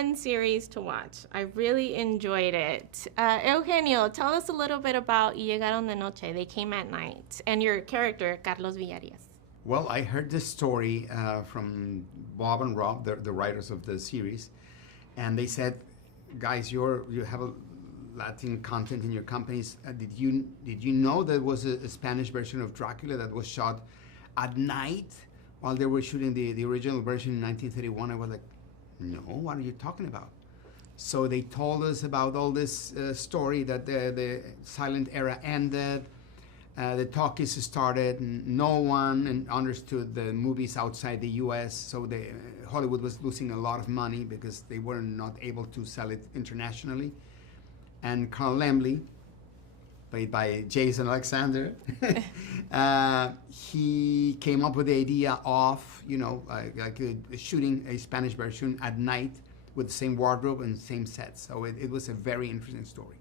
fun series to watch. I really enjoyed it. Eugenio, tell us a little bit about Llegaron de Noche. They came at night, and your character, Carlos Villarias. Well, I heard this story from Bob and Rob, the writers of the series, and they said, guys, you have a Latin content in your companies. Did you know there was a Spanish version of Dracula that was shot at night while they were shooting the original version in 1931? I was like, no, what are you talking about? So they told us about all this story that the silent era ended, the talkies started, and no one understood the movies outside the US, so Hollywood was losing a lot of money because they were not able to sell it internationally. And Carl Laemmle, played by Jason Alexander, he came up with the idea of, shooting a Spanish version at night with the same wardrobe and same sets. So it was a very interesting story.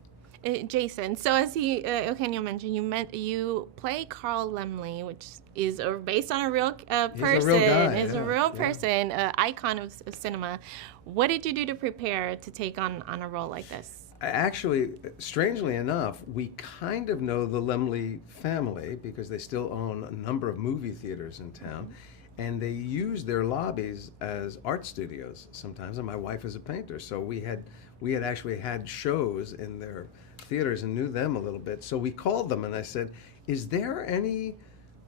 Jason, so as Eugenio mentioned, you play Carl Laemmle, which is based on a real person. He's a real guy. Is a real person, icon of cinema. What did you do to prepare to take on a role like this? Actually, strangely enough, we kind of know the Laemmle family because they still own a number of movie theaters in town, and they use their lobbies as art studios sometimes. And my wife is a painter, so we had actually had shows in their theaters and knew them a little bit. So we called them and I said, "Is there any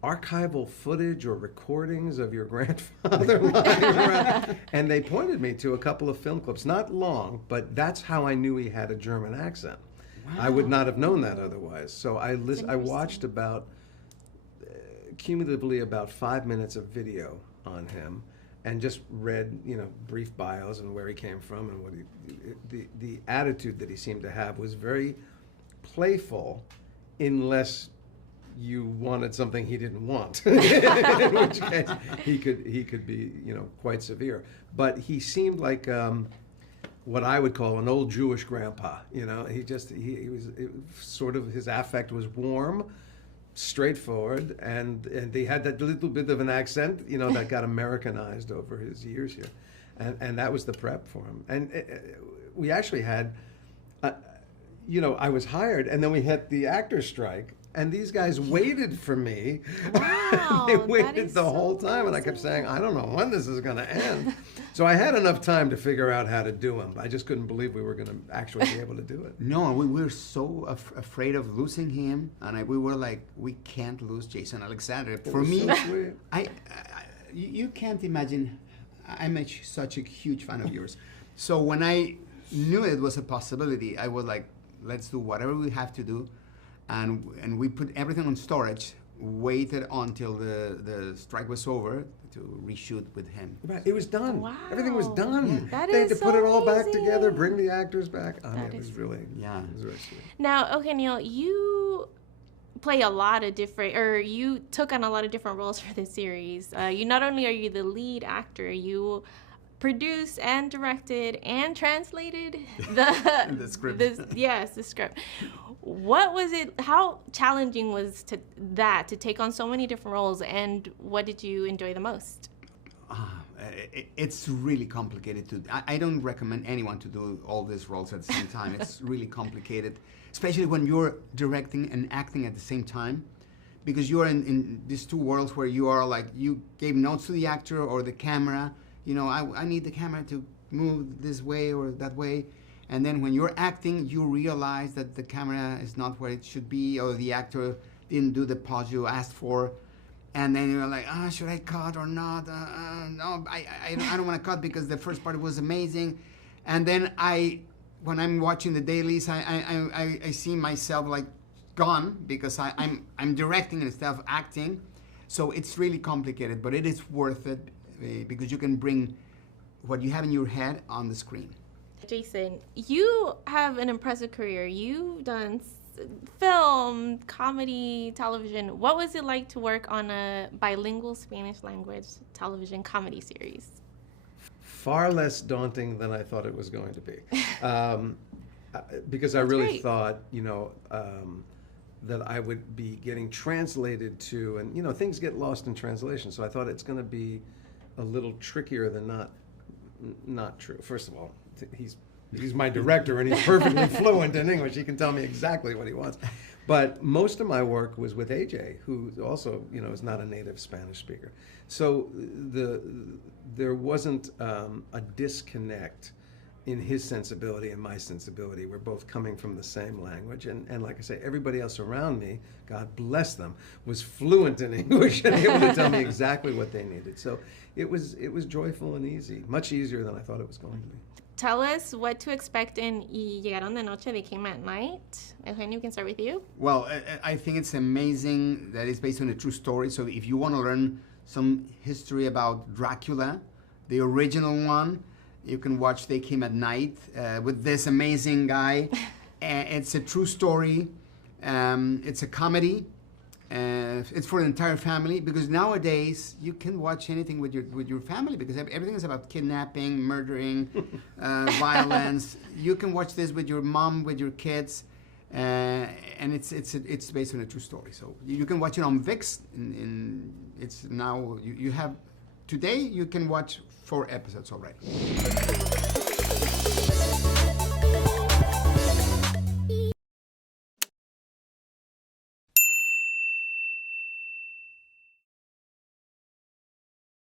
archival footage or recordings of your grandfather lying around?" And they pointed me to a couple of film clips, not long, but that's how I knew he had a German accent. Wow. I would not have known that otherwise. So I watched about, cumulatively about 5 minutes of video on him and just read, brief bios and where he came from and what the attitude that he seemed to have was very playful, unless you wanted something he didn't want, in which case he could be quite severe. But he seemed like what I would call an old Jewish grandpa. He was sort of, his affect was warm, straightforward, and he had that little bit of an accent that got Americanized over his years here, and that was the prep for him. And we actually had I was hired, and then we had the actors strike. And these guys waited for me. Wow, they waited the whole time, and I kept saying, I don't know when this is going to end. So I had enough time to figure out how to do them. I just couldn't believe we were going to actually be able to do it. No, we were so afraid of losing him, and we were like, we can't lose Jason Alexander. For me, so you can't imagine. I'm such a huge fan of yours. So when I knew it was a possibility, I was like, let's do whatever we have to do. And we put everything on storage, waited until the strike was over to reshoot with him. Right, it was done. Wow. Everything was done. That they had to is put so it all back amazing. together, bring the actors back. It was really, yeah. It was really sweet. Now, Eugenio, you play a lot of different, or you took on a lot of different roles for this series. You not only are you the lead actor, you produced and directed and translated the script. The script. What was it? How challenging was to take on so many different roles, and what did you enjoy the most? It's really complicated I don't recommend anyone to do all these roles at the same time. It's really complicated, especially when you're directing and acting at the same time, because you're in these two worlds where you are like, you gave notes to the actor or the camera. I need the camera to move this way or that way. And then when you're acting, you realize that the camera is not where it should be, or the actor didn't do the pause you asked for. And then you're like, should I cut or not? No, I don't want to cut because the first part was amazing. And then when I'm watching the dailies, I see myself like gone because I'm directing instead of acting. So it's really complicated, but it is worth it. Because you can bring what you have in your head on the screen. Jason, you have an impressive career. You've done film, comedy, television. What was it like to work on a bilingual Spanish language television comedy series? Far less daunting than I thought it was going to be. Because I really thought, that I would be getting translated to, and things get lost in translation. So I thought it's going to be a little trickier than not true. First of all, he's my director and he's perfectly fluent in English. He can tell me exactly what he wants. But most of my work was with AJ, who also, is not a native Spanish speaker. So there wasn't a disconnect in his sensibility and my sensibility. We're both coming from the same language. And like I say, everybody else around me, God bless them, was fluent in English and able to tell me exactly what they needed. So it was joyful and easy, much easier than I thought it was going to be. Tell us what to expect in Y Llegaron de Noche. They came at night. Eugenio, we can start with you. Well, I think it's amazing that it's based on a true story. So if you want to learn some history about Dracula, the original one, you can watch They Came at Night with this amazing guy. It's a true story. It's a comedy. It's for the entire family, because nowadays you can watch anything with your family, because everything is about kidnapping, murdering, violence. You can watch this with your mom, with your kids, and it's based on a true story. So you can watch it on VIX. It's now you have today you can watch 4 episodes already.